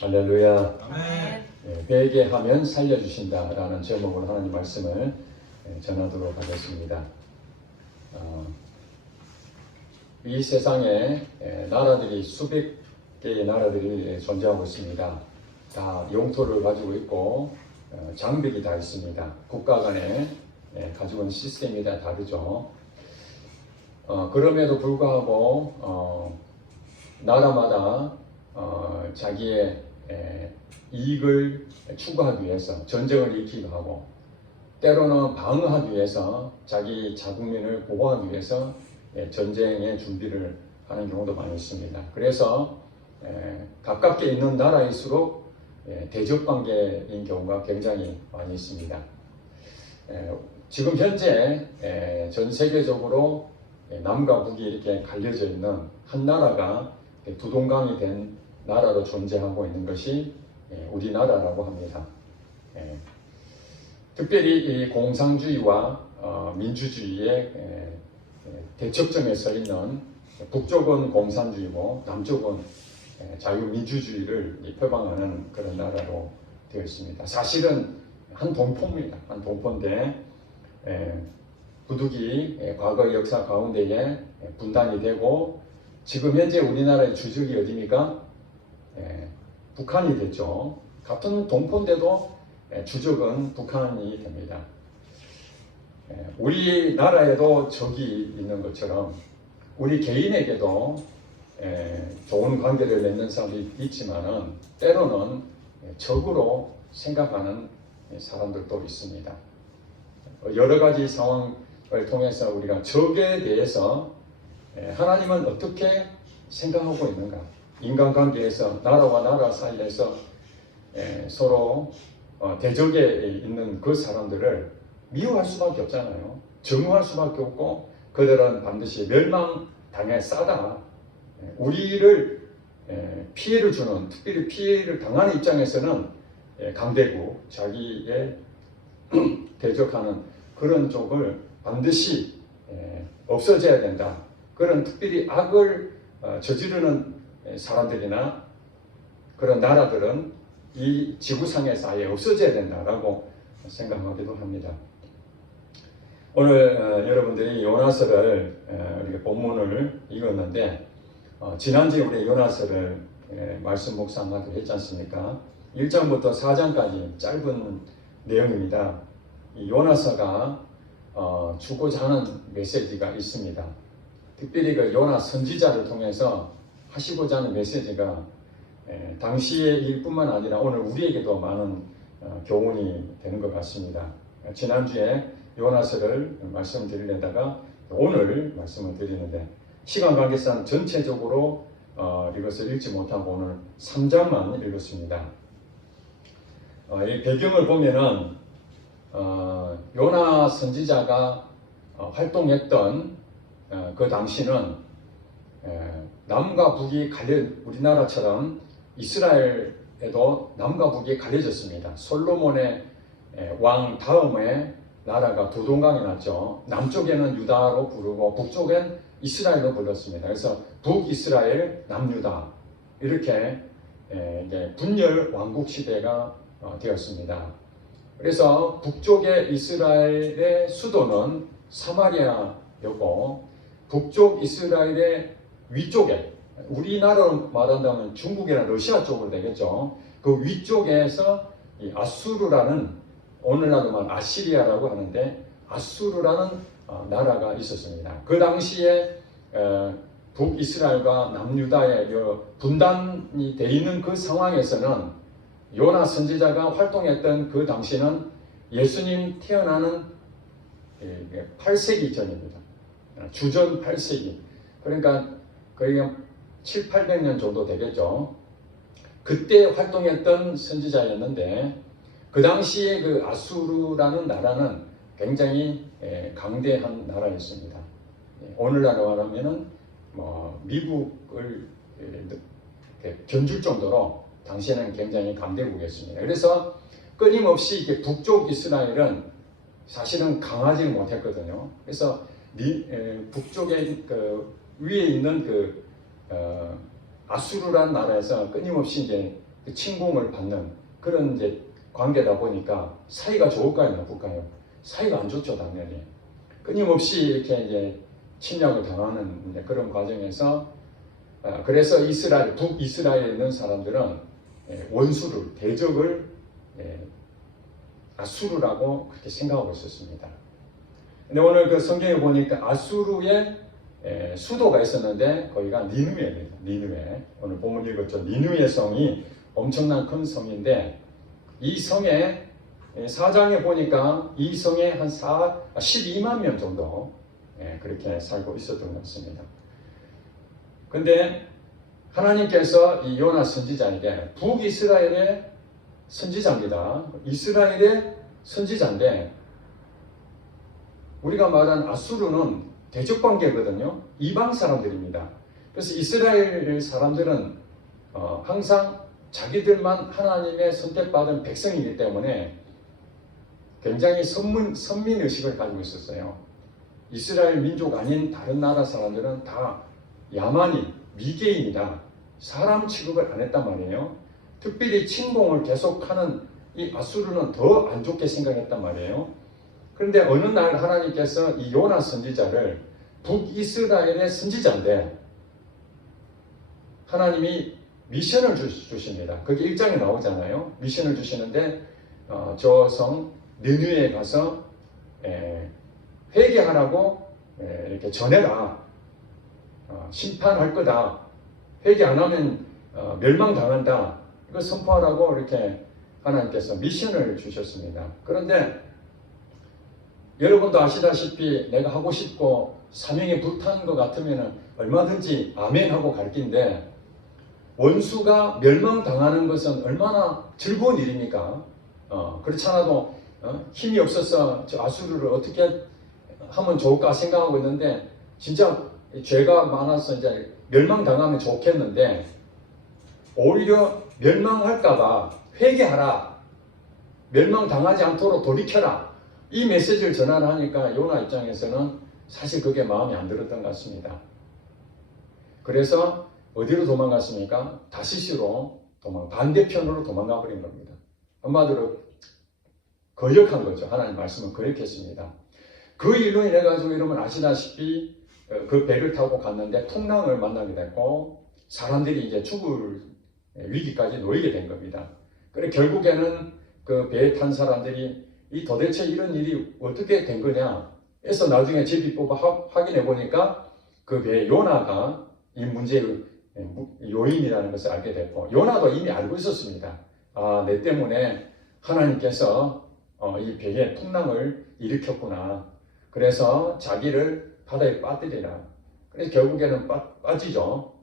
할렐루야. 아멘. 회개하면 살려주신다라는 제목으로 하나님 말씀을 전하도록 하겠습니다. 이 세상에 나라들이 수백 개의 나라들이 존재하고 있습니다. 다 영토를 가지고 있고 장벽이 다 있습니다. 국가 간에 가지고 있는 시스템이 다 다르죠. 그럼에도 불구하고 나라마다 자기의 이익을 추구하기 위해서 전쟁을 일으키기도 하고, 때로는 방어하기 위해서 자기 자국민을 보호하기 위해서 전쟁의 준비를 하는 경우도 많이 있습니다. 그래서 가깝게 있는 나라일수록 대적 관계인 경우가 굉장히 많이 있습니다. 지금 현재 전 세계적으로 남과 북이 이렇게 갈려져 있는 한 나라가 두 동강이 된 나라로 존재하고 있는 것이 우리나라라고 합니다. 특별히 이 공산주의와 민주주의의 대척점에 서 있는 북쪽은 공산주의고 남쪽은 자유민주주의를 표방하는 그런 나라로 되어 있습니다. 사실은 한 동포입니다. 한 동포인데 부득이 과거의 역사 가운데에 분단이 되고, 지금 현재 우리나라의 주적이 어디입니까? 북한이 됐죠. 같은 동포인데도 주적은 북한이 됩니다. 우리나라에도 적이 있는 것처럼 우리 개인에게도 좋은 관계를 맺는 사람이 있지만은 때로는 적으로 생각하는 사람들도 있습니다. 여러 가지 상황을 통해서 우리가 적에 대해서 하나님은 어떻게 생각하고 있는가? 인간관계에서 나라와 나라 사이에서 서로 대적에 있는 그 사람들을 미워할 수밖에 없잖아요. 증오할 수밖에 없고, 그들은 반드시 멸망당할 싸다. 우리를 피해를 주는, 특별히 피해를 당하는 입장에서는 강대국, 자기의 대적하는 그런 쪽을 반드시 없어져야 된다. 그런 특별히 악을 저지르는 사람들이나 그런 나라들은 이 지구상에서 아예 없어져야 된다라고 생각하기도 합니다. 오늘 여러분들이 요나서를 우리가 본문을 읽었는데, 지난주에 우리 요나서를 말씀 묵상하기로 했지 않습니까? 1장부터 4장까지 짧은 내용입니다. 이 요나서가 주고자 하는 메시지가 있습니다. 특별히 그 요나 선지자를 통해서 하시고자 하는 메시지가 당시의 일뿐만 아니라 오늘 우리에게도 많은 교훈이 되는 것 같습니다. 지난주에 요나서를 말씀드리려다가 오늘 말씀을 드리는데, 시간 관계상 전체적으로 이것을 읽지 못하고 오늘 3장만 읽었습니다. 이 배경을 보면은 요나 선지자가 활동했던 그 당시는 남과 북이 우리나라처럼 이스라엘에도 남과 북이 갈려졌습니다. 솔로몬의 왕 다음에 나라가 두 동강이 났죠. 남쪽에는 유다로 부르고 북쪽엔 이스라엘로 불렀습니다. 그래서 북이스라엘, 남유다 이렇게 분열 왕국 시대가 되었습니다. 그래서 북쪽의 이스라엘의 수도는 사마리아였고, 북쪽 이스라엘의 위쪽에, 우리나라로 말한다면 중국이나 러시아 쪽으로 되겠죠. 그 위쪽에서 이 아수르라는, 오늘날로 말하면 아시리아라고 하는데, 아수르라는 나라가 있었습니다. 그 당시에 북이스라엘과 남유다의 분단이 되어 있는 그 상황에서는 요나 선지자가 활동했던 그 당시는 예수님 태어나는 8세기 전입니다. 주전 8세기. 그러니까 거의 7, 800년 정도 되겠죠. 그때 활동했던 선지자였는데, 그 당시에 그 아수르라는 나라는 굉장히 강대한 나라였습니다. 오늘날로 말하면은 미국을 견줄 정도로 당시에는 굉장히 강대국이었습니다. 그래서 끊임없이 이게 북쪽 이스라엘은 사실은 강하지 못했거든요. 그래서 북쪽에 위에 있는 아수르라는 나라에서 끊임없이 이제 침공을 받는 그런 이제 관계다 보니까 사이가 좋을까요, 나쁠까요? 사이가 안 좋죠, 당연히. 끊임없이 이렇게 이제 침략을 당하는 이제 그런 과정에서 그래서 북이스라엘에 있는 사람들은 원수를, 대적을 아수르라고 그렇게 생각하고 있었습니다. 근데 오늘 그 성경에 보니까 아수르의 수도가 있었는데 거기가 니느웨입니다. 니느웨. 오늘 본문 읽었죠. 니느웨 성이 엄청난 큰 성인데 이 성에 4장에 보니까 이 성에 한 12만 명 정도 그렇게 살고 있었던 것 같습니다. 근데 하나님께서 이 요나 선지자에게 북이스라엘의 선지자입니다. 이스라엘의 선지자인데 우리가 말한 아수르는 대적관계거든요. 이방 사람들입니다. 그래서 이스라엘 사람들은 항상 자기들만 하나님의 선택받은 백성이기 때문에 굉장히 선민의식을 가지고 있었어요. 이스라엘 민족 아닌 다른 나라 사람들은 다 야만인, 미개인이다. 사람 취급을 안 했단 말이에요. 특별히 침공을 계속하는 이 아수르는 더 안 좋게 생각했단 말이에요. 그런데 어느 날 하나님께서 이 요나 선지자를 북이스라엘의 선지자인데 하나님이 미션을 주십니다. 그게 1장에 나오잖아요. 미션을 주시는데 저 성 느느웨에 가서 회개하라고 이렇게 전해라. 심판할 거다. 회개 안 하면 멸망당한다. 이걸 선포하라고 이렇게 하나님께서 미션을 주셨습니다. 그런데 여러분도 아시다시피 내가 하고 싶고 사명에 불타는 것 같으면 얼마든지 아멘 하고 갈 긴데 원수가 멸망당하는 것은 얼마나 즐거운 일입니까? 그렇지 않아도 힘이 없어서 저 아수르를 어떻게 하면 좋을까 생각하고 있는데 진짜 죄가 많아서 이제 멸망당하면 좋겠는데 오히려 멸망할까봐 회개하라. 멸망당하지 않도록 돌이켜라. 이 메시지를 전하라 하니까 요나 입장에서는 사실 그게 마음에 안 들었던 것 같습니다. 그래서 어디로 도망갔습니까? 다시시로 반대편으로 도망가 버린 겁니다. 한마디로 거역한 거죠. 하나님 말씀은 거역했습니다. 그 일로 인해 가지고 여러분 아시다시피 그 배를 타고 갔는데 풍랑을 만나게 됐고 사람들이 이제 죽을 위기까지 놓이게 된 겁니다. 그래 결국에는 그 배에 탄 사람들이 이 도대체 이런 일이 어떻게 된 거냐 해서 나중에 제비 뽑아 확인해 보니까 그 배에 요나가 이 문제의 요인이라는 것을 알게 됐고 요나도 이미 알고 있었습니다. 내 때문에 하나님께서 이 배에 풍랑을 일으켰구나. 그래서 자기를 바다에 빠뜨리라. 그래서 결국에는 빠지죠.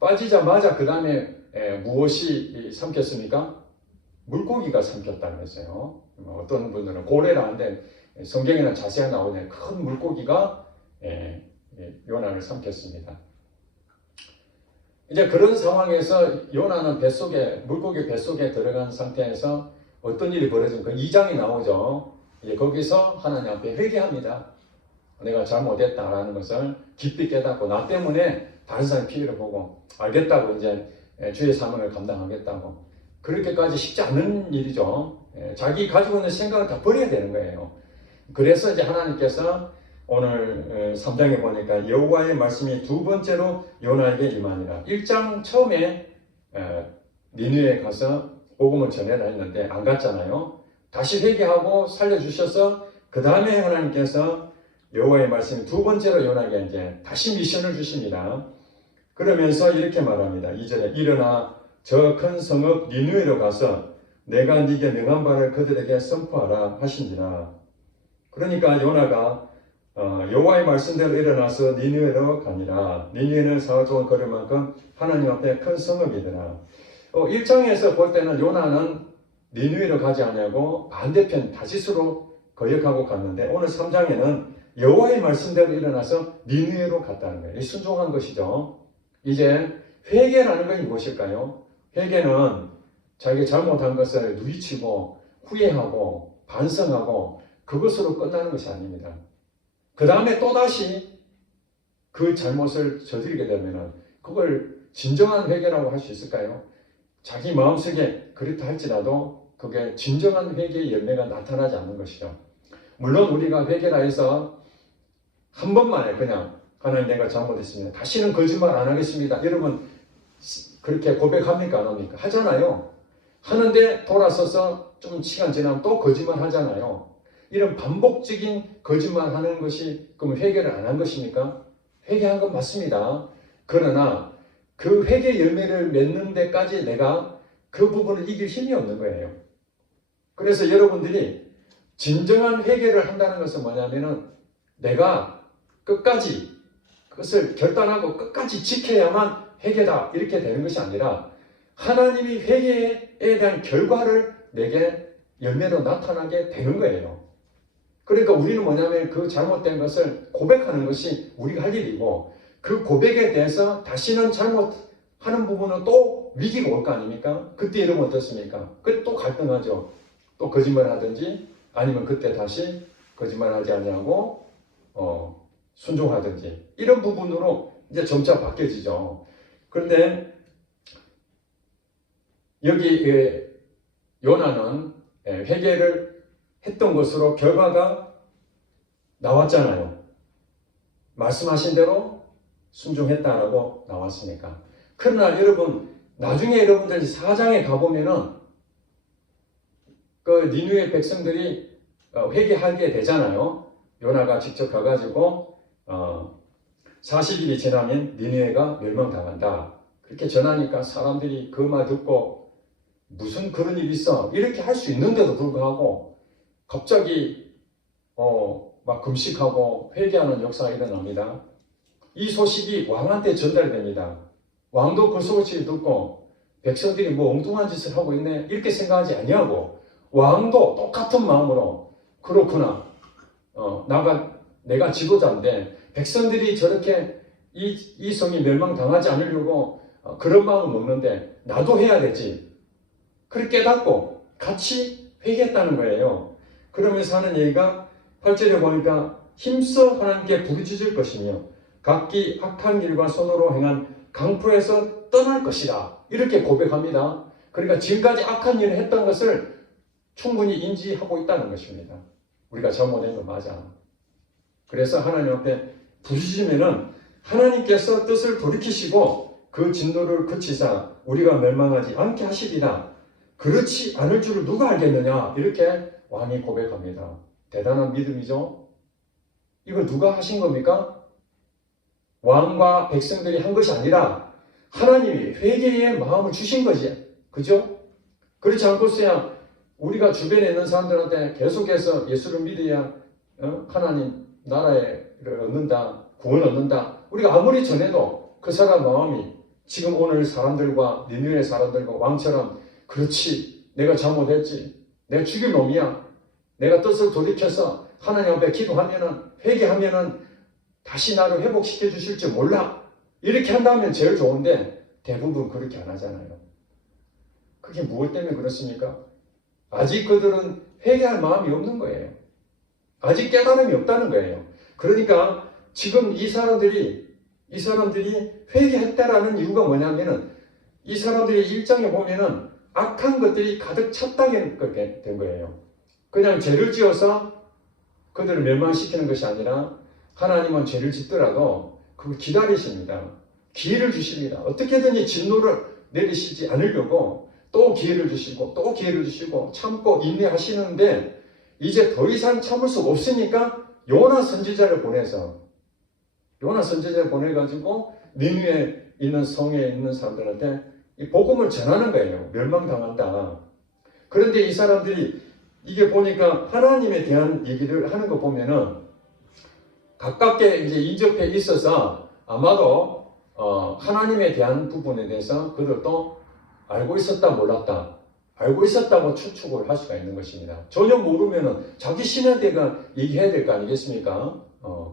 빠지자마자 그 다음에 무엇이 삼켰습니까? 물고기가 삼켰다는 거죠. 어떤 분들은 고래라 하는데 성경에는 자세히 나오는 큰 물고기가 요나를 삼켰습니다. 이제 그런 상황에서 요나는 물고기 뱃속에 들어간 상태에서 어떤 일이 벌어진 그 2장이 나오죠. 이제 거기서 하나님 앞에 회개합니다. 내가 잘못했다라는 것을 깊이 깨닫고 나 때문에 다른 사람 피해를 보고 알겠다고 이제 주의 사명을 감당하겠다고 그렇게까지 쉽지 않은 일이죠. 자기 가지고 있는 생각을 다 버려야 되는 거예요. 그래서 이제 하나님께서 오늘 3장에 보니까 여호와의 말씀이 두 번째로 요나에게 임하니라. 1장 처음에 니느웨에 가서 복음을 전해라 했는데 안 갔잖아요. 다시 회개하고 살려주셔서 그 다음에 하나님께서 여호와의 말씀이 두 번째로 요나에게 이제 다시 미션을 주십니다. 그러면서 이렇게 말합니다. 2절에 일어나 저 큰 성읍 니느웨로 가서 내가 네게 명한 바를 그들에게 선포하라 하시니라. 그러니까 요나가 여호와의 말씀대로 일어나서 니느웨로 가니라. 니느웨는 사흘 동안 걸을 만큼 하나님 앞에 큰 성읍이더라. 1장에서 볼 때는 요나는 니느웨로 가지 않냐고 반대편 다시스로 거역하고 갔는데 오늘 3장에는 여호와의 말씀대로 일어나서 니느웨로 갔다는 거예요. 순종한 것이죠. 이제 회개라는 것이 무엇일까요? 회개는 자기가 잘못한 것을 누이치고 후회하고 반성하고 그것으로 끝나는 것이 아닙니다. 그 다음에 또다시 그 잘못을 저지르게 되면 그걸 진정한 회개라고 할 수 있을까요? 자기 마음속에 그렇다 할지라도 그게 진정한 회개의 열매가 나타나지 않는 것이죠. 물론 우리가 회개라 해서 한 번만에 그냥 하나님 내가 잘못했습니다, 다시는 거짓말 안 하겠습니다, 여러분 그렇게 고백합니까 안 합니까? 하잖아요. 하는데 돌아서서 좀 시간 지나면 또 거짓말 하잖아요. 이런 반복적인 거짓말 하는 것이 그럼 회개를 안 한 것입니까? 회개한 건 맞습니다. 그러나 그 회개 열매를 맺는 데까지 내가 그 부분을 이길 힘이 없는 거예요. 그래서 여러분들이 진정한 회개를 한다는 것은 뭐냐면은 내가 끝까지 그것을 결단하고 끝까지 지켜야만 회개다 이렇게 되는 것이 아니라 하나님이 회개에 대한 결과를 내게 열매로 나타나게 되는 거예요. 그러니까 우리는 뭐냐면 그 잘못된 것을 고백하는 것이 우리가 할 일이고, 그 고백에 대해서 다시는 잘못하는 부분은 또 위기가 올 거 아닙니까? 그때 이러면 어떻습니까? 그때 또 갈등하죠. 또 거짓말 하든지 아니면 그때 다시 거짓말 하지 아니하고 순종하든지 이런 부분으로 이제 점차 바뀌어지죠. 그런데 여기 요나는 회개를 했던 것으로 결과가 나왔잖아요. 말씀하신 대로 순종했다라고 나왔으니까. 그러나 여러분 나중에 여러분들이 4장에 가보면은 그 니느웨 백성들이 회개하게 되잖아요. 요나가 직접 가가지고 40일이 지나면 니느웨가 멸망당한다 그렇게 전하니까 사람들이 그 말 듣고 무슨 그런 일이 있어 이렇게 할 수 있는데도 불구하고 갑자기 막 금식하고 회개하는 역사가 일어납니다. 이 소식이 왕한테 전달됩니다. 왕도 그 소식을 듣고 백성들이 뭐 엉뚱한 짓을 하고 있네 이렇게 생각하지 아니하고 왕도 똑같은 마음으로 그렇구나, 내가 지도자인데 백성들이 저렇게 이 성이 멸망당하지 않으려고 그런 마음을 먹는데 나도 해야 되지. 그렇게 깨닫고 같이 회개했다는 거예요. 그러면서 하는 얘기가 8절에 보니까 힘써 하나님께 부르짖을 것이며 각기 악한 길과 손으로 행한 강포에서 떠날 것이다 이렇게 고백합니다. 그러니까 지금까지 악한 일을 했던 것을 충분히 인지하고 있다는 것입니다. 우리가 잘못한 거 맞아. 그래서 하나님 앞에 부르짖으면은 하나님께서 뜻을 돌이키시고 그 진노를 그치사 우리가 멸망하지 않게 하시리라. 그렇지 않을 줄을 누가 알겠느냐 이렇게 왕이 고백합니다. 대단한 믿음이죠. 이걸 누가 하신 겁니까? 왕과 백성들이 한 것이 아니라 하나님이 회개의 마음을 주신 거지. 그죠? 그렇지 않고서야 우리가 주변에 있는 사람들한테 계속해서 예수를 믿어야 하나님 나라를 얻는다, 구원 얻는다. 우리가 아무리 전해도 그 사람 마음이 지금 오늘 사람들과 니느웨 사람들과 왕처럼 그렇지, 내가 잘못했지, 내가 죽일 놈이야, 내가 뜻을 돌이켜서 하나님 앞에 기도하면은 회개하면은 다시 나를 회복시켜 주실 줄 몰라 이렇게 한다면 제일 좋은데 대부분 그렇게 안 하잖아요. 그게 무엇 때문에 그렇습니까? 아직 그들은 회개할 마음이 없는 거예요. 아직 깨달음이 없다는 거예요. 그러니까 지금 이 사람들이 회개했다라는 이유가 뭐냐면은 이 사람들이 1장에 보면은 악한 것들이 가득 찼다게 된 거예요. 그냥 죄를 지어서 그들을 멸망시키는 것이 아니라 하나님은 죄를 짓더라도 그걸 기다리십니다. 기회를 주십니다. 어떻게든지 진노를 내리시지 않으려고 또 기회를 주시고 또 기회를 주시고 참고 인내하시는데 이제 더 이상 참을 수 없으니까 요나 선지자를 보내가지고 니느웨에 있는 성에 있는 사람들한테 이 복음을 전하는 거예요. 멸망당한다. 그런데 이 사람들이 이게 보니까 하나님에 대한 얘기를 하는 거 보면은 가깝게 이제 인접해 있어서 아마도 하나님에 대한 부분에 대해서 그들도 알고 있었다 몰랐다, 알고 있었다고 추측을 할 수가 있는 것입니다. 전혀 모르면은 자기 신에 대해 얘기해야 될 거 아니겠습니까?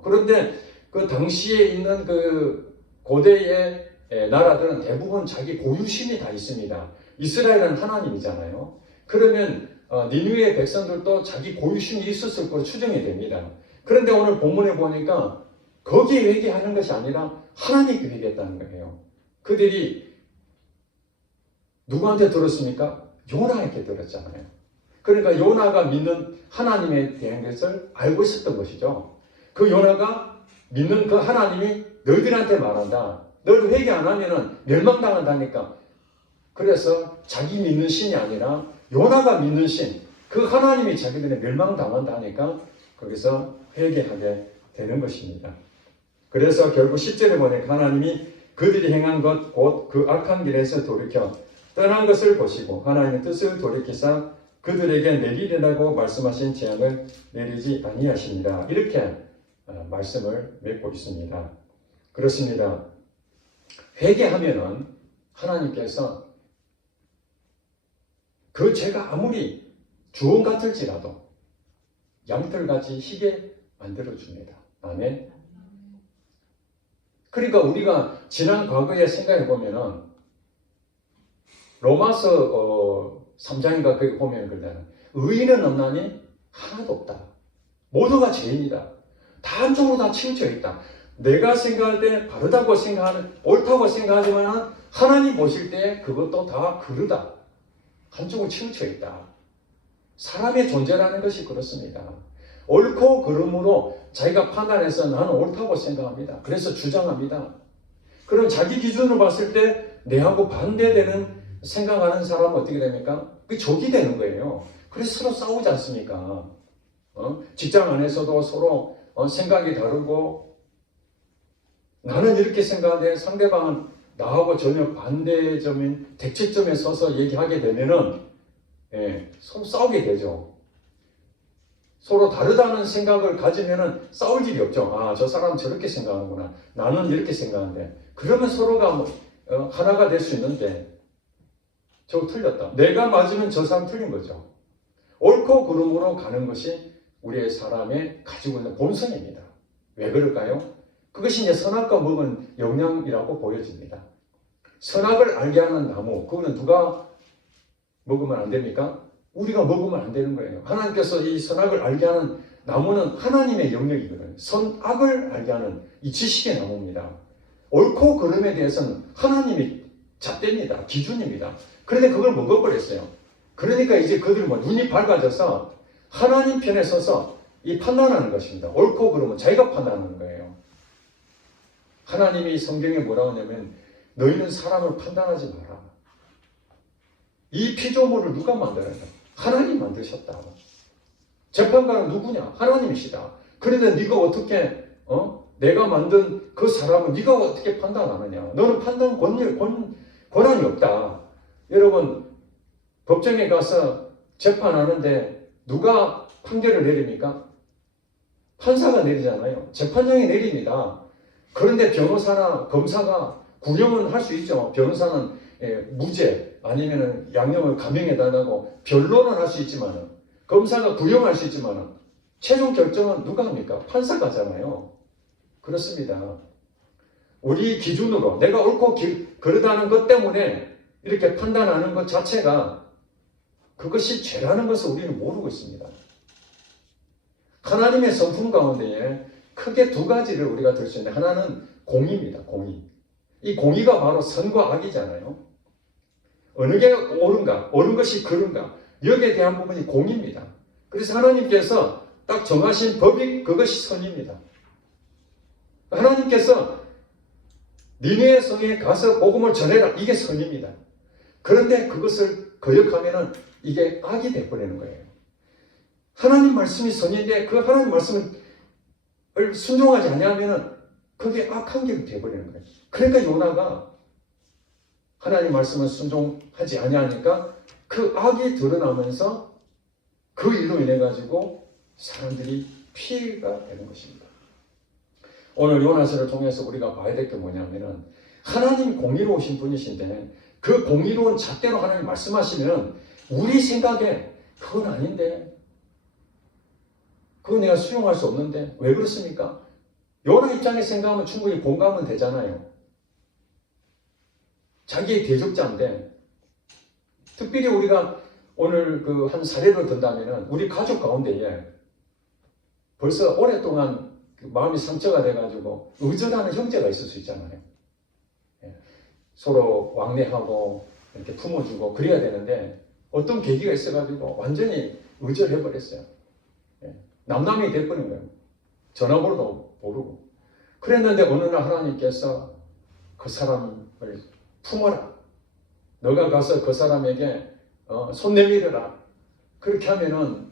그런데 그 당시에 있는 그 고대의 나라들은 대부분 자기 고유신이 다 있습니다. 이스라엘은 하나님이잖아요. 그러면 니느웨 백성들도 자기 고유신이 있었을 거로 추정이 됩니다. 그런데 오늘 본문에 보니까 거기에 회개하는 것이 아니라 하나님께 회개했다는 거예요. 그들이 누구한테 들었습니까? 요나에게 들었잖아요. 그러니까 요나가 믿는 하나님에 대한 것을 알고 있었던 것이죠. 그 요나가 믿는 그 하나님이 너희들한테 말한다. 너희 회개 안 하면은 멸망당한다니까. 그래서 자기 믿는 신이 아니라 요나가 믿는 신, 그 하나님이 자기들의 멸망당한다니까 거기서 회개하게 되는 것입니다. 그래서 결국 10절에 보니까 하나님이 그들이 행한 것 곧 그 악한 길에서 돌이켜 떠난 것을 보시고 하나님의 뜻을 돌이키사 그들에게 내리리라고 말씀하신 재앙을 내리지 아니하시니라. 이렇게 말씀을 맺고 있습니다. 그렇습니다. 회개하면은 하나님께서 그 죄가 아무리 주홍 같을지라도 양털같이 희게 만들어줍니다. 아멘. 그러니까 우리가 지난 과거에 생각해 보면은 로마서 3장인가 거기 보면 그러잖아요. 의인은 없나니 하나도 없다. 모두가 죄인이다. 다 한쪽으로 다 치우쳐 있다. 내가 생각할 때 바르다고 생각하는, 옳다고 생각하지만 하나님 보실 때 그것도 다 그르다. 한쪽으로 치우쳐 있다. 사람의 존재라는 것이 그렇습니다. 옳고 그름으로 자기가 판단해서 나는 옳다고 생각합니다. 그래서 주장합니다. 그럼 자기 기준으로 봤을 때 내하고 반대되는 생각하는 사람은 어떻게 됩니까? 그게 적이 되는 거예요. 그래서 서로 싸우지 않습니까? 직장 안에서도 서로 생각이 다르고 나는 이렇게 생각하는데 상대방은 나하고 전혀 반대점인 대치점에 서서 얘기하게 되면은 서로 싸우게 되죠. 서로 다르다는 생각을 가지면은 싸울 일이 없죠. 아, 저 사람은 저렇게 생각하는구나. 나는 이렇게 생각하는데. 그러면 서로가 하나가 될 수 있는데 저 틀렸다. 내가 맞으면 저 사람 틀린 거죠. 옳고 그름으로 가는 것이 우리의 사람의 가지고 있는 본성입니다. 왜 그럴까요? 그것이 이제 선악과 먹은 영향이라고 보여집니다. 선악을 알게 하는 나무, 그거는 누가 먹으면 안 됩니까? 우리가 먹으면 안 되는 거예요. 하나님께서 이 선악을 알게 하는 나무는 하나님의 영역이거든요. 선악을 알게 하는 이 지식의 나무입니다. 옳고 그름에 대해서는 하나님이 잣대입니다. 기준입니다. 그런데 그걸 먹어버렸어요. 그러니까 이제 그들은 눈이 밝아져서 하나님 편에 서서 이 판단하는 것입니다. 옳고 그름은 자기가 판단하는 거예요. 하나님이 성경에 뭐라고 하냐면 너희는 사람을 판단하지 마라. 이 피조물을 누가 만들었냐? 하나님 만드셨다. 재판관은 누구냐? 하나님이시다. 그런데 네가 어떻게 내가 만든 그 사람은 네가 어떻게 판단하느냐? 너는 판단 권한이 없다. 여러분 법정에 가서 재판하는데 누가 판결을 내립니까? 판사가 내리잖아요. 재판장이 내립니다. 그런데 변호사나 검사가 구형은 할 수 있죠. 변호사는 무죄 아니면 양형을 감형해달라고 변론을 할 수 있지만 검사가 구형할 수 있지만 최종 결정은 누가 합니까? 판사가 하잖아요. 그렇습니다. 우리 기준으로 내가 옳고 그르다는 것 때문에 이렇게 판단하는 것 자체가 그것이 죄라는 것을 우리는 모르고 있습니다. 하나님의 성품 가운데에 크게 두 가지를 우리가 들 수 있는데 하나는 공의입니다. 공의. 이 공의가 바로 선과 악이잖아요. 어느 게 옳은가, 옳은 것이 그른가 여기에 대한 부분이 공의입니다. 그래서 하나님께서 딱 정하신 법이 그것이 선입니다. 하나님께서 니느웨 성에 가서 복음을 전해라 이게 선입니다. 그런데 그것을 거역하면은 이게 악이 되어버리는 거예요. 하나님 말씀이 선인데 그 하나님 말씀을 순종하지 않으면은 그게 악한 길이 되어버리는 거예요. 그러니까 요나가 하나님 말씀을 순종하지 아니하니까 그 악이 드러나면서 그 일로 인해 가지고 사람들이 피해가 되는 것입니다. 오늘 요나서를 통해서 우리가 봐야 될 게 뭐냐면은 하나님이 공의로우신 분이신데 그 공의로운 잣대로 하나님 말씀하시면 우리 생각에 그건 아닌데 그건 내가 수용할 수 없는데 왜 그렇습니까? 요나 입장에 생각하면 충분히 공감은 되잖아요. 자기의 대적자인데 특별히 우리가 오늘 한 사례를 든다면은 우리 가족 가운데에 벌써 오랫동안 마음이 상처가 돼가지고 의절하는 형제가 있을 수 있잖아요. 서로 왕래하고 이렇게 품어주고 그래야 되는데 어떤 계기가 있어가지고 완전히 의절해버렸어요. 예. 남남이 돼버린 거예요. 전화번호도 모르고. 그랬는데 어느 날 하나님께서 그 사람을 품어라. 너가 가서 그 사람에게 손 내밀어라. 그렇게 하면은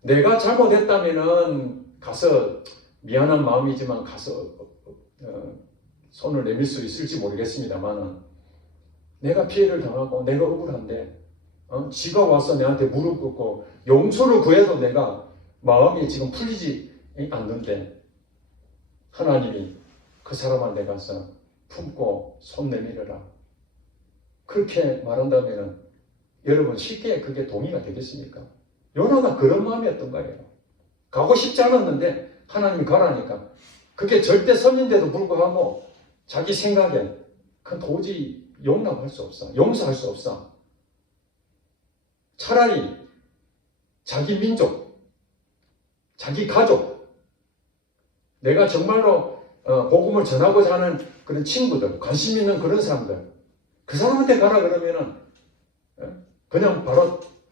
내가 잘못했다면은 가서 미안한 마음이지만 가서 손을 내밀 수 있을지 모르겠습니다만은 내가 피해를 당하고 내가 억울한데 지가 와서 내한테 무릎 꿇고 용서를 구해도 내가 마음이 지금 풀리지 않는데 하나님이 그 사람한테 가서 품고 손 내밀어라. 그렇게 말한다면 여러분 쉽게 그게 동의가 되겠습니까? 요나가 그런 마음이었던 거예요. 가고 싶지 않았는데 하나님이 가라니까 그게 절대 선인데도 불구하고 자기 생각엔 그건 도저히 용납할 수 없어. 용서할 수 없어. 차라리 자기 민족, 자기 가족, 내가 정말로 복음을 전하고자 하는 그런 친구들, 관심 있는 그런 사람들, 그 사람한테 가라 그러면은 그냥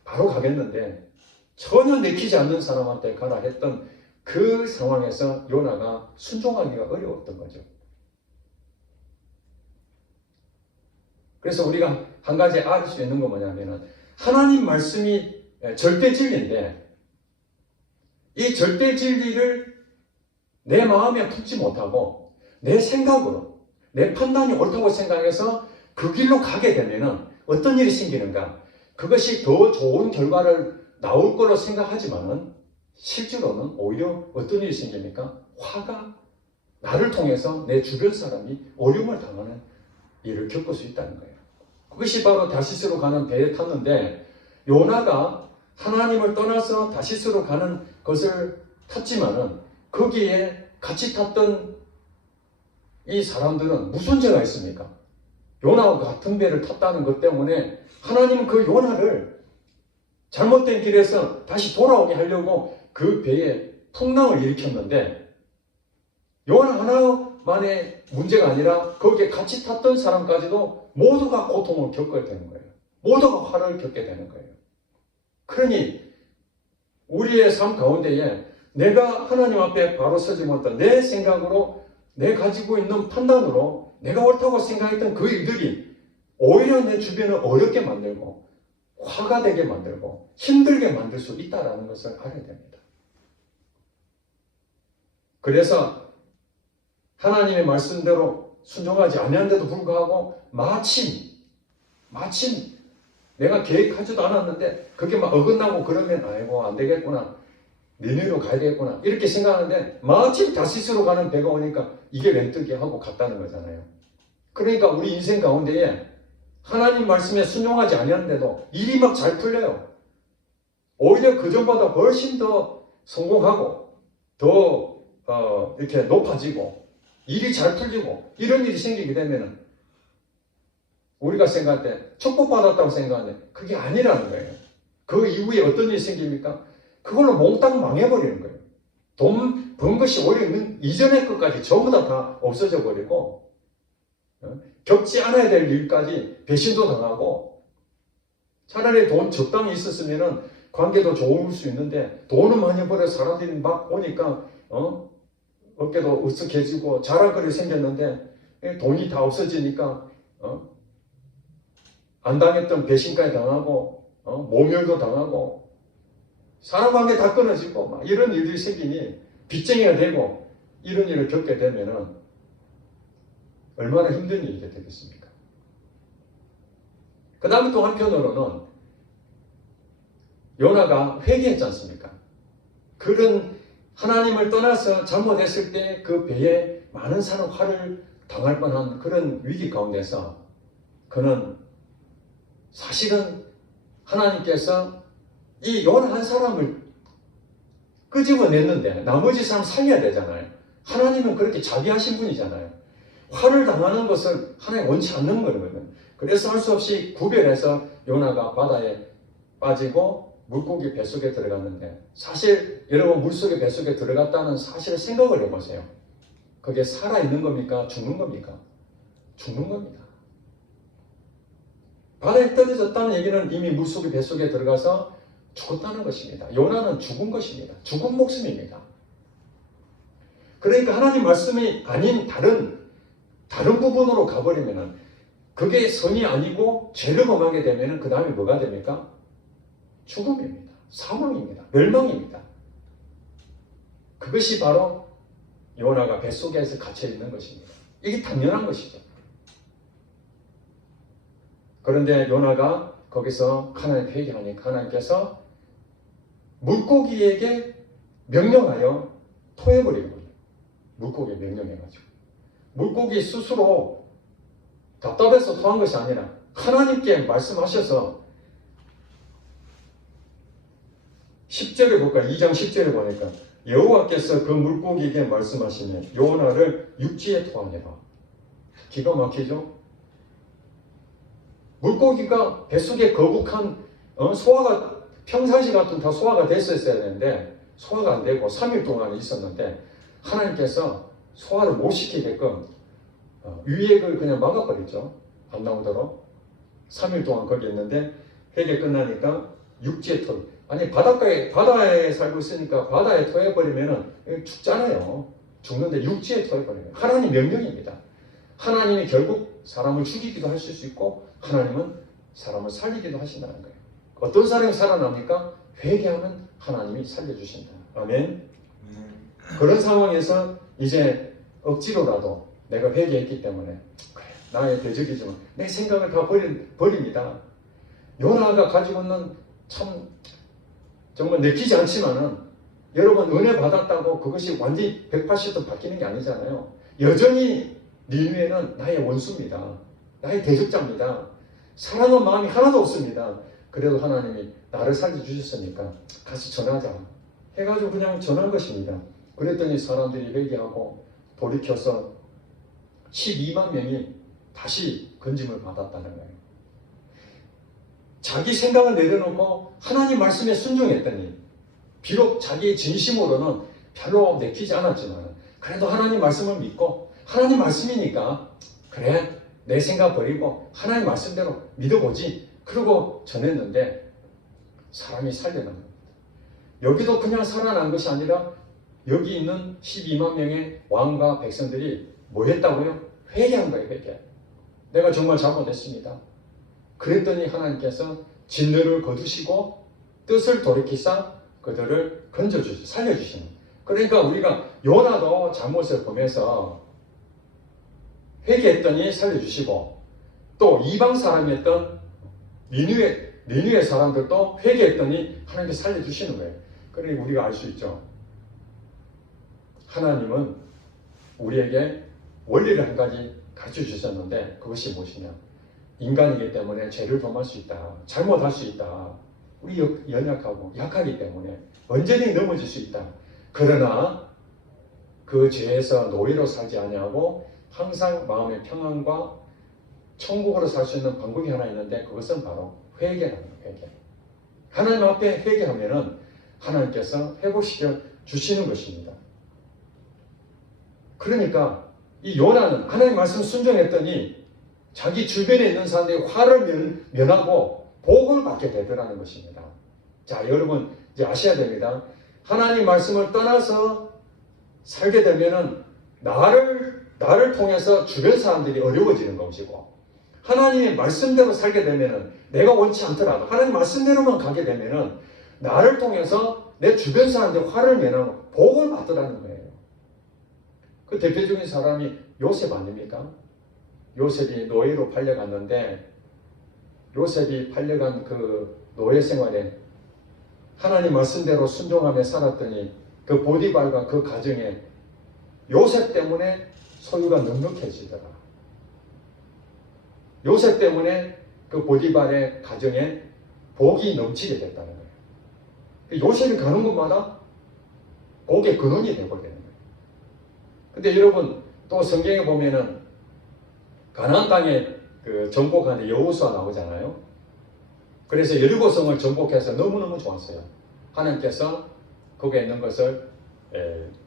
바로 가겠는데 전혀 내키지 않는 사람한테 가라 했던 그 상황에서 요나가 순종하기가 어려웠던 거죠. 그래서 우리가 한 가지 알 수 있는 건 뭐냐면은 하나님 말씀이 절대 진리인데 이 절대 진리를 내 마음에 품지 못하고 내 생각으로 내 판단이 옳다고 생각해서 그 길로 가게 되면은 어떤 일이 생기는가? 그것이 더 좋은 결과를 나올 거로 생각하지만은 실제로는 오히려 어떤 일이 생깁니까? 화가 나를 통해서 내 주변 사람이 어려움을 당하는 일을 겪을 수 있다는 거예요. 그것이 바로 다시스로 가는 배에 탔는데 요나가 하나님을 떠나서 다시스로 가는 것을 탔지만은 거기에 같이 탔던 이 사람들은 무슨 죄가 있습니까? 요나와 같은 배를 탔다는 것 때문에 하나님은 그 요나를 잘못된 길에서 다시 돌아오게 하려고 그 배에 풍랑을 일으켰는데 요나 하나만의 문제가 아니라 거기에 같이 탔던 사람까지도 모두가 고통을 겪어야 되는 거예요. 모두가 화를 겪게 되는 거예요. 그러니 우리의 삶 가운데에 내가 하나님 앞에 바로 서지 못한 내 생각으로 내 가지고 있는 판단으로 내가 옳다고 생각했던 그 일들이 오히려 내 주변을 어렵게 만들고 화가 되게 만들고 힘들게 만들 수 있다는 것을 알아야 됩니다. 그래서 하나님의 말씀대로 순종하지 아니한데도 불구하고 마침 내가 계획하지도 않았는데 그게 막 어긋나고 그러면 아이고 안 되겠구나. 니네로 가야 되겠구나. 이렇게 생각하는데 마침 다시스로 가는 배가 오니까 이게 렌뜨기 하고 갔다는 거잖아요. 그러니까 우리 인생 가운데에 하나님 말씀에 순종하지 아니하는데도 일이 막 잘 풀려요. 오히려 그전보다 훨씬 더 성공하고 더 이렇게 높아지고 일이 잘 풀리고 이런 일이 생기게 되면은 우리가 생각할 때 축복받았다고 생각하는데 그게 아니라는 거예요. 그 이후에 어떤 일이 생깁니까? 그걸로 몽땅 망해버리는 거예요. 돈 번 것이 오히려 이전의 것까지 전부 다 없어져 버리고 겪지 않아야 될 일까지 배신도 당하고 차라리 돈 적당히 있었으면 관계도 좋을 수 있는데 돈은 많이 벌어 사람들이 막 오니까 어깨도 으쓱해지고 자랑거리 생겼는데 돈이 다 없어지니까 안 당했던 배신까지 당하고 모멸도 당하고 사람 관계 다 끊어지고 막 이런 일들이 생기니 빚쟁이가 되고 이런 일을 겪게 되면은 얼마나 힘든 일이 되겠습니까? 그 다음에 또 한편으로는 요나가 회개했지 않습니까? 그런 하나님을 떠나서 잘못했을 때 그 배에 많은 사람 화를 당할 뻔한 그런 위기 가운데서 그는 사실은 하나님께서 이 요나 한 사람을 끄집어냈는데 나머지 사람 살려야 되잖아요. 하나님은 그렇게 자비하신 분이잖아요. 화를 당하는 것을 하나님 원치 않는 거거든요. 그래서 할 수 없이 구별해서 요나가 바다에 빠지고 물고기 뱃속에 들어갔는데 사실 여러분 물속에 뱃속에 들어갔다는 사실을 생각을 해보세요. 그게 살아있는 겁니까? 죽는 겁니까? 죽는 겁니다. 바다에 떨어졌다는 얘기는 이미 물속에 뱃속에 들어가서 죽었다는 것입니다. 요나는 죽은 것입니다. 죽은 목숨입니다. 그러니까 하나님 말씀이 아닌 다른 부분으로 가버리면은 그게 선이 아니고 죄를 범하게 되면은 그 다음에 뭐가 됩니까? 죽음입니다. 사망입니다. 멸망입니다. 그것이 바로 요나가 뱃속에서 갇혀 있는 것입니다. 이게 당연한 것이죠. 그런데 요나가 거기서 하나님 회개하니까 하나님께서 물고기에게 명령하여 토해버리거든요. 물고기에 명령해가지고. 물고기 스스로 답답해서 토한 것이 아니라 하나님께 말씀하셔서 10절에 볼까? 2장 10절에 보니까 여호와께서 그 물고기에게 말씀하시면 요나를 육지에 토하니라. 기가 막히죠? 물고기가 뱃속에 거북한 소화가 평상시 같은 다 소화가 됐었어야 되는데 소화가 안 되고 3일 동안 있었는데 하나님께서 소화를 못 시키게끔 위액을 그냥 막아버렸죠. 안 나오도록 3일 동안 거기 있는데 회개 끝나니까 육지에 토. 아니 바다에 살고 있으니까 바다에 토해버리면 죽잖아요. 죽는데 육지에 토해버려요. 하나님 명령입니다. 하나님이 결국 사람을 죽이기도 하실 수 있고 하나님은 사람을 살리기도 하신다는 거예요. 어떤 사람이 살아납니까? 회개하면 하나님이 살려주신다. 아멘. 그런 상황에서 이제 억지로라도 내가 회개했기 때문에 그래, 나의 대적이지만 내 생각을 다 버립니다. 요나가 가지고 있는 참 정말 내키지 않지만은 여러분 은혜 받았다고 그것이 완전히 180도 바뀌는 게 아니잖아요. 여전히 니느웨는 나의 원수입니다. 나의 대적자입니다. 사랑한 마음이 하나도 없습니다. 그래도 하나님이 나를 살려주셨으니까 가서 전하자 해가지고 그냥 전한 것입니다. 그랬더니 사람들이 회개하고 돌이켜서 12만 명이 다시 건짐을 받았다는 거예요. 자기 생각을 내려놓고 하나님 말씀에 순종했더니 비록 자기의 진심으로는 별로 내키지 않았지만 그래도 하나님 말씀을 믿고 하나님 말씀이니까 그래 내 생각 버리고 하나님 말씀대로 믿어보지 그러고 전했는데 사람이 살려난 겁니다. 여기도 그냥 살아난 것이 아니라 여기 있는 12만 명의 왕과 백성들이 뭐 했다고요? 회개한 거예요. 회개. 내가 정말 잘못했습니다. 그랬더니 하나님께서 진노를 거두시고 뜻을 돌이키사 그들을 건져주시고 살려주시는. 그러니까 우리가 요나도 잘못을 보면서 회개했더니 살려주시고 또 이방 사람이었던 니느웨 사람들도 회개했더니 하나님께서 살려주시는 거예요. 그러니 우리가 알 수 있죠. 하나님은 우리에게 원리를 한 가지 가르쳐 주셨는데 그것이 무엇이냐? 인간이기 때문에 죄를 범할 수 있다. 잘못할 수 있다. 우리 연약하고 약하기 때문에 언제든지 넘어질 수 있다. 그러나 그 죄에서 노예로 살지 아니하고 항상 마음의 평안과 천국으로 살 수 있는 방법이 하나 있는데 그것은 바로 회개라는 거예요. 회개. 하나님 앞에 회개하면은 하나님께서 회복시켜 주시는 것입니다. 그러니까 이 요나는 하나님 말씀 순종했더니 자기 주변에 있는 사람들이 화를 면하고 복을 받게 되더라는 것입니다. 자, 여러분 이제 아셔야 됩니다. 하나님 말씀을 떠나서 살게 되면은 나를 통해서 주변 사람들이 어려워지는 것이고 하나님의 말씀대로 살게 되면은 내가 원치 않더라도 하나님 말씀대로만 가게 되면은 나를 통해서 내 주변 사람들이 화를 면하고 복을 받더라는 거예요. 그 대표적인 사람이 요셉 아닙니까? 요셉이 노예로 팔려갔는데 요셉이 팔려간 그 노예 생활에 하나님 말씀대로 순종하며 살았더니 그 보디발과 그 가정에 요셉 때문에 소유가 넉넉해지더라. 요셉 때문에 그 보디발의 가정에 복이 넘치게 됐다는 거예요. 요셉이 가는 곳마다 복의 근원이 되어버리는 거예요. 근데 여러분 또 성경에 보면은 가나안 땅에 그 정복하는데 여호수아 나오잖아요. 그래서 여리고 성을 정복해서 너무너무 좋았어요. 하나님께서 거기에 있는 것을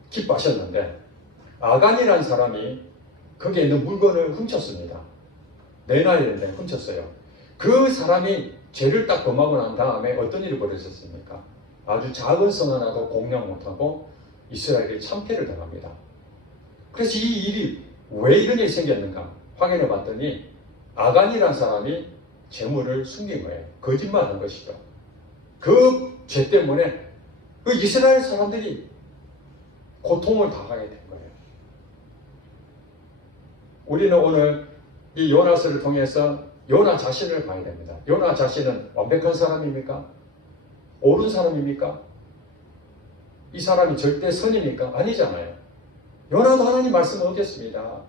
기뻐하셨는데 아간이라는 사람이 거기에 있는 물건을 훔쳤습니다. 내 나이인데 훔쳤어요. 그 사람이 죄를 딱 범하고 난 다음에 어떤 일이 벌어졌습니까? 아주 작은 성 하나도 공략 못하고 이스라엘이 참패를 당합니다. 그래서 이 일이 왜 이런 일이 생겼는가 확인해 봤더니 아간이라는 사람이 재물을 숨긴 거예요. 거짓말한 것이죠. 그 죄 때문에 그 이스라엘 사람들이 고통을 당하게 된 거예요. 우리는 오늘 이 요나서를 통해서 요나 자신을 봐야 됩니다. 요나 자신은 완벽한 사람입니까? 옳은 사람입니까? 이 사람이 절대 선입니까? 아니잖아요. 요나도 하나님 말씀을 어겼습니다.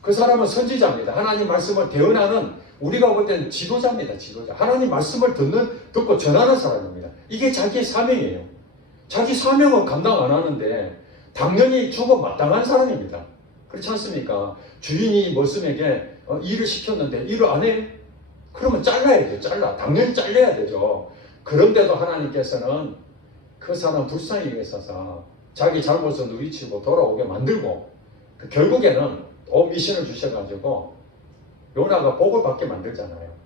그 사람은 선지자입니다. 하나님 말씀을 대언하는 우리가 볼 때는 지도자입니다. 지도자. 하나님 말씀을 듣고 전하는 사람입니다. 이게 자기의 사명이에요. 자기 사명은 감당 안 하는데 당연히 죽어 마땅한 사람입니다. 그렇지 않습니까? 주인이 머슴에게 일을 시켰는데 일을 안 해? 그러면 잘라야 돼요. 당연히 잘라야 되죠. 그런데도 하나님께서는 그 사람 불쌍히 여기셔서 자기 잘못을 누리치고 돌아오게 만들고 결국에는 또 미션을 주셔가지고 요나가 복을 받게 만들잖아요.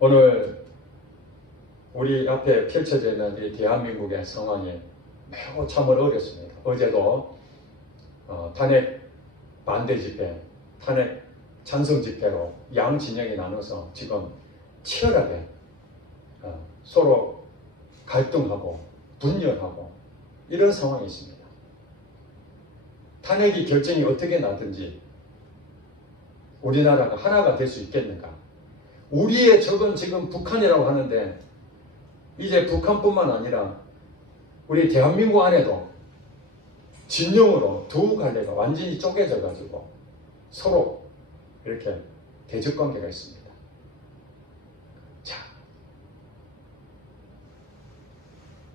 오늘 우리 앞에 펼쳐져 있는 이 대한민국의 상황이 매우 참으로 어렵습니다. 어제도 탄핵 반대 집회, 탄핵 찬성 집회로 양 진영이 나눠서 지금 치열하게 서로 갈등하고 분열하고 이런 상황이 있습니다. 탄핵이 결정이 어떻게 나든지 우리나라가 하나가 될 수 있겠는가? 우리의 적은 지금 북한이라고 하는데 이제 북한뿐만 아니라 우리 대한민국 안에도 진영으로 두 갈래가 완전히 쪼개져 가지고 서로 이렇게 대적 관계가 있습니다. 자,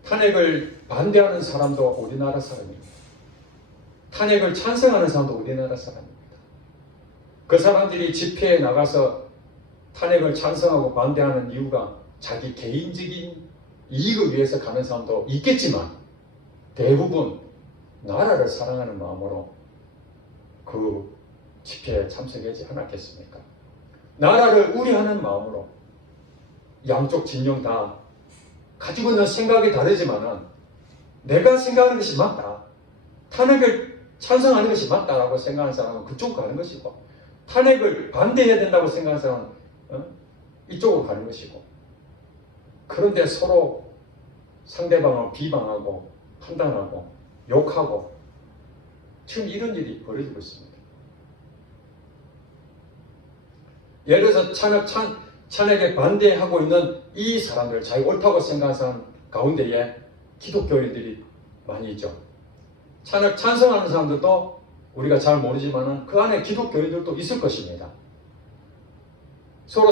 탄핵을 반대하는 사람도 우리나라 사람입니다. 탄핵을 찬성하는 사람도 우리나라 사람입니다. 그 사람들이 집회에 나가서 탄핵을 찬성하고 반대하는 이유가 자기 개인적인 이익을 위해서 가는 사람도 있겠지만 대부분 나라를 사랑하는 마음으로 그 집회에 참석하지 않았겠습니까? 나라를 우려하는 마음으로 양쪽 진영 다 가지고 있는 생각이 다르지만은 내가 생각하는 것이 맞다. 탄핵을 찬성하는 것이 맞다라고 생각하는 사람은 그쪽 가는 것이고 탄핵을 반대해야 된다고 생각하는 사람은 이쪽으로 가는 것이고 그런데 서로 상대방을 비방하고 판단하고 욕하고 지금 이런 일이 벌어지고 있습니다. 예를 들어서 찬핵에 반대하고 있는 이 사람들, 자기 옳다고 생각하는 사람 가운데에 기독교인들이 많이 있죠. 찬핵 찬성하는 사람들도 우리가 잘 모르지만 그 안에 기독교인들도 있을 것입니다. 서로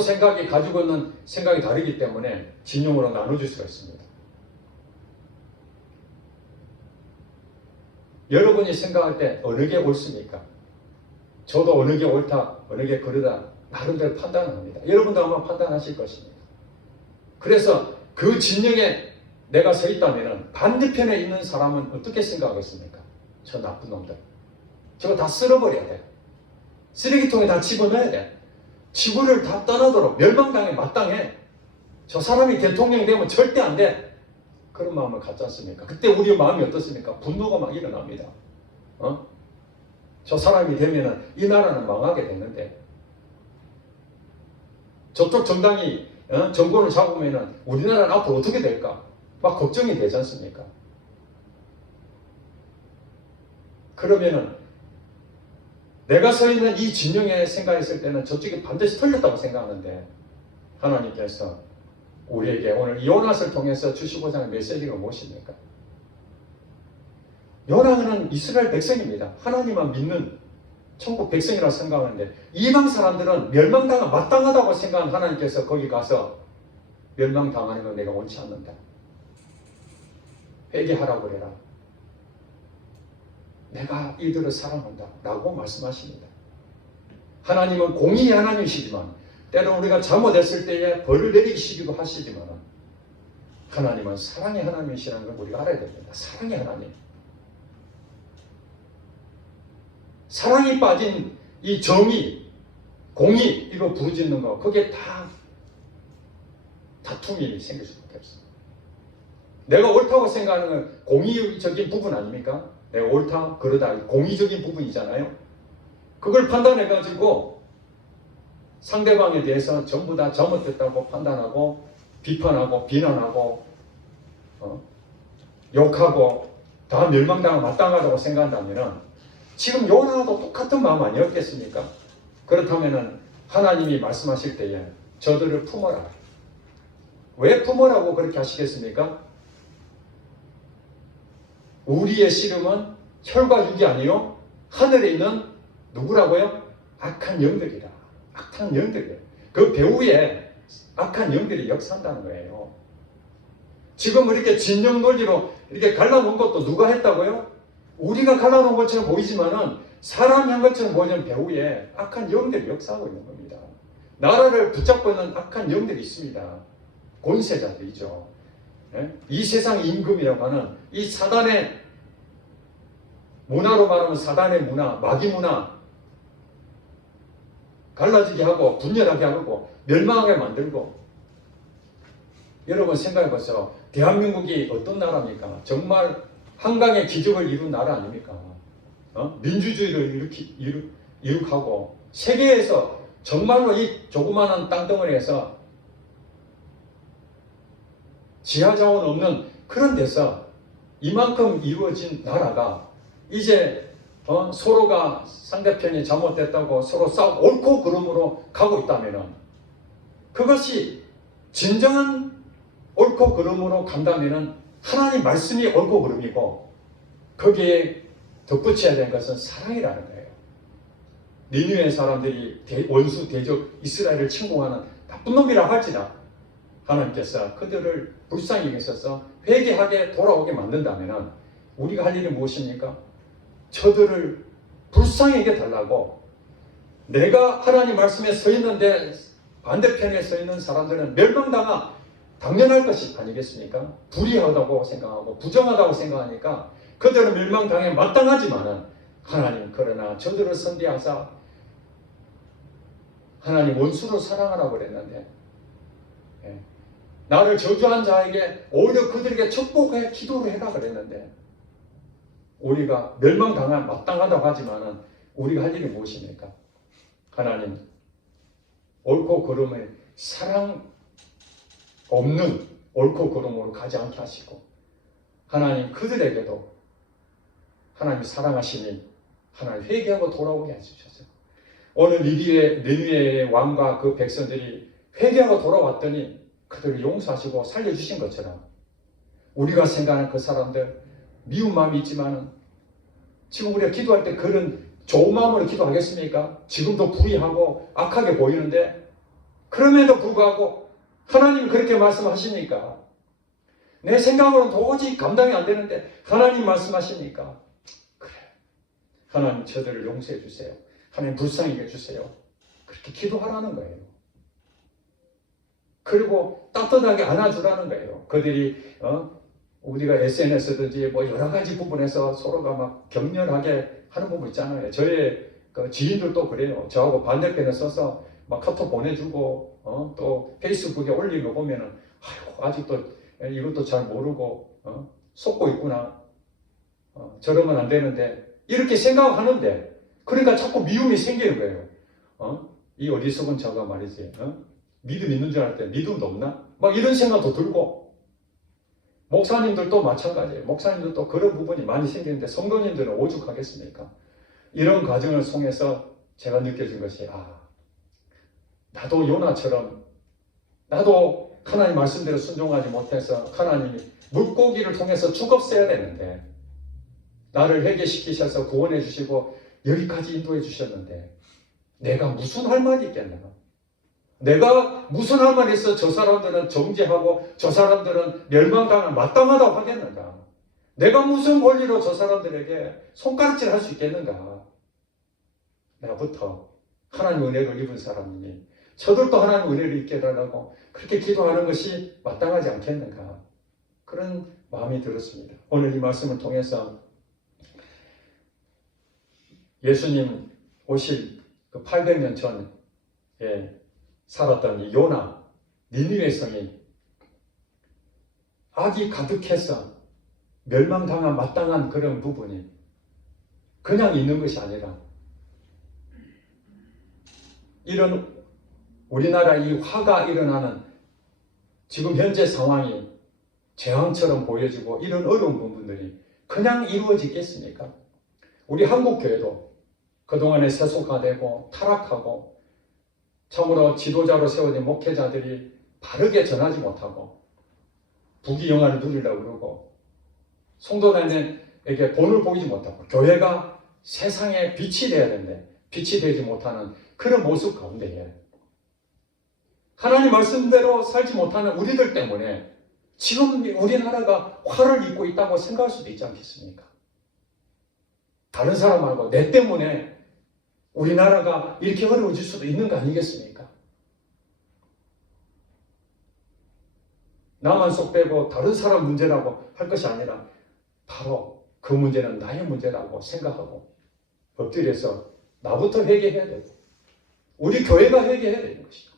가지고 있는 생각이 다르기 때문에 진영으로 나눠질 수가 있습니다. 여러분이 생각할 때 어느 게 옳습니까? 저도 어느 게 옳다, 어느 게 그르다 나름대로 판단을 합니다. 여러분도 아마 판단하실 것입니다. 그래서 그 진영에 내가 서 있다면 반대편에 있는 사람은 어떻게 생각하겠습니까? 저 나쁜 놈들. 저거 다 쓸어버려야 돼. 쓰레기통에 다 집어넣어야 돼. 지구를 다 떠나도록 멸망당해 마땅해. 저 사람이 대통령이 되면 절대 안 돼. 그런 마음을 갖지 않습니까? 그때 우리의 마음이 어떻습니까? 분노가 막 일어납니다. 저 사람이 되면은 이 나라는 망하게 되는데 저쪽 정당이 정권을 잡으면은 우리나라는 앞으로 어떻게 될까? 막 걱정이 되지 않습니까? 그러면은 내가 서 있는 이 진영에 생각했을 때는 저쪽이 반드시 틀렸다고 생각하는데 하나님께서 우리에게 오늘 요나서를 통해서 주시고자 하는 메시지가 무엇입니까? 요나는 이스라엘 백성입니다. 하나님만 믿는 천국 백성이라고 생각하는데 이방 사람들은 멸망당한 마땅하다고 생각한 하나님께서 거기 가서 멸망당하는 건 내가 원치 않는다. 회개하라고 그래라. 내가 이들을 사랑한다 라고 말씀하십니다. 하나님은 공의의 하나님이시지만 때로 우리가 잘못했을 때에 벌을 내리시기도 하시지만 하나님은 사랑의 하나님이시라는 걸 우리가 알아야 됩니다. 사랑의 하나님. 사랑이 빠진 이 정의, 공의 이거 부르짖는 거 그게 다 다툼이 생길 수밖에 없어. 내가 옳다고 생각하는 건 공의적인 부분 아닙니까? 내가 옳다 그러다 공의적인 부분이잖아요. 그걸 판단해가지고 상대방에 대해서 전부 다 잘못됐다고 판단하고 비판하고 비난하고 욕하고 다 멸망당한 마땅하다고 생각한다면 지금 요나도 똑같은 마음 아니었겠습니까? 그렇다면 하나님이 말씀하실 때에 저들을 품어라. 왜 품으라고 그렇게 하시겠습니까? 우리의 씨름은 혈과 육이 아니요 하늘에 있는 누구라고요? 악한 영들이라. 악한 영들이에요. 그 배후에 악한 영들이 역사한다는 거예요. 지금 이렇게 진영 논리로 이렇게 갈라놓은 것도 누가 했다고요? 우리가 갈라놓은 것처럼 보이지만은 사람이 한 것처럼 보이는 배후에 악한 영들이 역사하고 있는 겁니다. 나라를 붙잡고 있는 악한 영들이 있습니다. 권세자들이죠. 이 세상 임금이라고 하는 이 사단의 문화로 말하면 사단의 문화, 마귀 문화 갈라지게 하고 분열하게 하고 멸망하게 만들고 여러분 생각해 보세요. 대한민국이 어떤 나라입니까? 정말 한강의 기적을 이룬 나라 아닙니까? 민주주의를 이룩하고 세계에서 정말로 이 조그마한 땅덩어리에서 지하자원 없는 그런 데서 이만큼 이루어진 나라가 이제 서로가 상대편이 잘못됐다고 서로 싸우고 옳고 그름으로 가고 있다면 그것이 진정한 옳고 그름으로 간다면 하나님 말씀이 옳고 그름이고 거기에 덧붙여야 되는 것은 사랑이라는 거예요. 니느웨 사람들이 원수 대적 이스라엘을 침공하는 나쁜 놈이라 할지라 하나님께서 그들을 불쌍히 여기셔서 회개하게 돌아오게 만든다면 우리가 할 일이 무엇입니까? 저들을 불쌍히 여겨달라고 내가 하나님 말씀에 서 있는데 반대편에 서 있는 사람들은 멸망당하 당연할 것이 아니겠습니까? 불의하다고 생각하고 부정하다고 생각하니까 그들은 멸망당해 마땅하지만은 하나님 그러나 저들을 선대하사 하나님 원수로 사랑하라고 그랬는데 나를 저주한 자에게 오히려 그들에게 축복해 기도를 해라 그랬는데 우리가 멸망당한 마땅하다고 하지만은 우리가 할 일이 무엇입니까? 하나님 옳고 그름의 사랑 없는 옳고 그름으로 가지 않게 하시고 하나님 그들에게도 하나님 사랑하시니 하나님 회개하고 돌아오게 해주셔서 오늘 니느웨의 왕과 그 백성들이 회개하고 돌아왔더니 그들을 용서하시고 살려주신 것처럼 우리가 생각하는 그 사람들 미운 마음이 있지만은 지금 우리가 기도할 때 그런 좋은 마음으로 기도하겠습니까? 지금도 불의하고 악하게 보이는데 그럼에도 불구하고 하나님이 그렇게 말씀하시니까 내 생각으로는 도저히 감당이 안 되는데 하나님 말씀하시니까 그래 하나님 저들을 용서해 주세요. 하나님 불쌍히 해주세요. 그렇게 기도하라는 거예요. 그리고 따뜻하게 안아주라는 거예요. 그들이 우리가 SNS든지 뭐 여러 가지 부분에서 서로가 막 격렬하게 하는 부분 있잖아요. 저의 그 지인들도 그래요. 저하고 반대편에 서서 막 카톡 보내주고 또 페이스북에 올리는 거 보면은 아이고 아직도 이것도 잘 모르고 속고 있구나. 저러면 안 되는데 이렇게 생각하는데 그러니까 자꾸 미움이 생기는 거예요. 이 어리석은 자가 말이지. 믿음 있는 줄 알 때 믿음도 없나? 막 이런 생각도 들고 목사님들도 마찬가지예요. 목사님들도 그런 부분이 많이 생기는데 성도님들은 오죽하겠습니까? 이런 과정을 통해서 제가 느껴진 것이 나도 요나처럼 나도 하나님 말씀대로 순종하지 못해서 하나님이 물고기를 통해서 죽었어야 되는데 나를 회개시키셔서 구원해 주시고 여기까지 인도해 주셨는데 내가 무슨 할 말이 있겠나? 내가 무슨 할 말이 있어 저 사람들은 정죄하고 저 사람들은 멸망당한 마땅하다고 하겠는가? 내가 무슨 권리로 저 사람들에게 손가락질 할 수 있겠는가? 나부터 하나님 은혜를 입은 사람이니 저들도 하나님 은혜를 입게 해달라고 그렇게 기도하는 것이 마땅하지 않겠는가? 그런 마음이 들었습니다. 오늘 이 말씀을 통해서 예수님 오실 그 800년 전에 살았던 이 요나, 니느웨 성이 악이 가득해서 멸망당한 마땅한 그런 부분이 그냥 있는 것이 아니라 이런 우리나라 이 화가 일어나는 지금 현재 상황이 재앙처럼 보여지고 이런 어려운 부분들이 그냥 이루어지겠습니까? 우리 한국교회도 그동안에 세속화되고 타락하고 참으로 지도자로 세워진 목회자들이 바르게 전하지 못하고 부귀영화를 누리려고 그러고 성도들에게 본을 보이지 못하고 교회가 세상에 빛이 되어야 되는데 빛이 되지 못하는 그런 모습 가운데에 하나님 말씀대로 살지 못하는 우리들 때문에 지금 우리나라가 화를 입고 있다고 생각할 수도 있지 않겠습니까? 다른 사람 말고 내 때문에 우리나라가 이렇게 어려워질 수도 있는 거 아니겠습니까? 나만 쏙 빼고 다른 사람 문제라고 할 것이 아니라 바로 그 문제는 나의 문제라고 생각하고 엎드려서 나부터 회개해야 되고 우리 교회가 회개해야 되는 것이죠.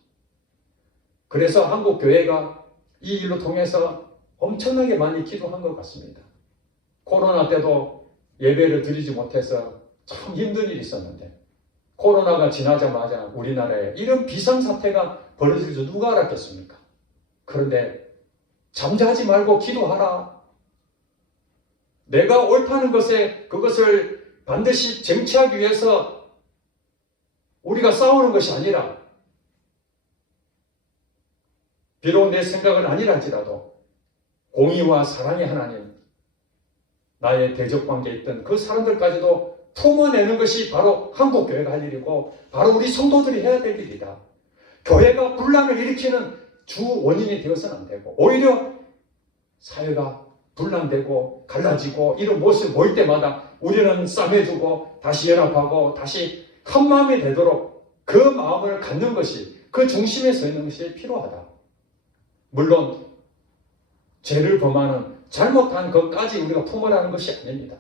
그래서 한국 교회가 이 일로 통해서 엄청나게 많이 기도한 것 같습니다. 코로나 때도 예배를 드리지 못해서 참 힘든 일이 있었는데 코로나가 지나자마자 우리나라에 이런 비상사태가 벌어질 줄 누가 알았겠습니까? 그런데 잠자지 말고 기도하라. 내가 옳다는 것에 그것을 반드시 쟁취하기 위해서 우리가 싸우는 것이 아니라 비록 내 생각은 아니랄지라도 공의와 사랑의 하나님, 나의 대적관계에 있던 그 사람들까지도 품어내는 것이 바로 한국교회가 할 일이고 바로 우리 성도들이 해야 될 일이다. 교회가 분란을 일으키는 주 원인이 되어서는 안 되고 오히려 사회가 분란되고 갈라지고 이런 모습을 보일 때마다 우리는 싸매주고 다시 연합하고 다시 한마음이 되도록 그 마음을 갖는 것이 그 중심에 서 있는 것이 필요하다. 물론 죄를 범하는 잘못한 것까지 우리가 품어라는 것이 아닙니다.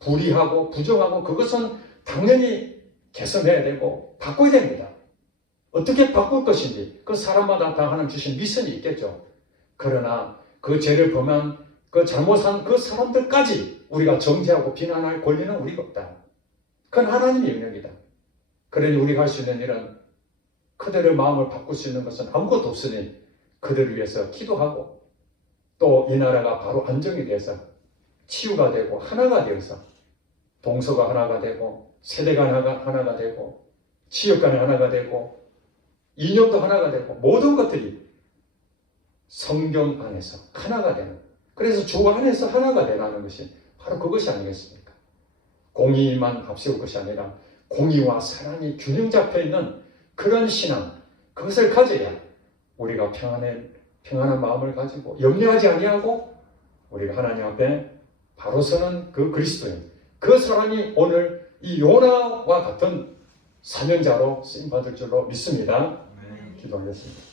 불의하고 부정하고 그것은 당연히 개선해야 되고 바꿔야 됩니다. 어떻게 바꿀 것인지 그 사람마다 다 하는 주신 미션이 있겠죠. 그러나 그 죄를 범한 그 잘못한 그 사람들까지 우리가 정죄하고 비난할 권리는 우리가 없다. 그건 하나님의 영역이다. 그러니 우리가 할 수 있는 일은 그들의 마음을 바꿀 수 있는 것은 아무것도 없으니 그들을 위해서 기도하고 또 이 나라가 바로 안정이 돼서 치유가 되고 하나가 되어서 동서가 하나가 되고 세대가 하나가 되고 지역간이 하나가 되고 이념도 하나가 되고 모든 것들이 성경 안에서 하나가 되는, 그래서 주 안에서 하나가 되라는 것이 바로 그것이 아니겠습니까? 공의만 앞세울 것이 아니라 공의와 사랑이 균형 잡혀있는 그런 신앙, 그것을 가져야 우리가 평안한 마음을 가지고 염려하지 아니하고 우리가 하나님 앞에 바로 서는 그 그리스도인, 그 사람이 오늘 이 요나와 같은 사명자로 쓰임받을 줄로 믿습니다. 기도하겠습니다.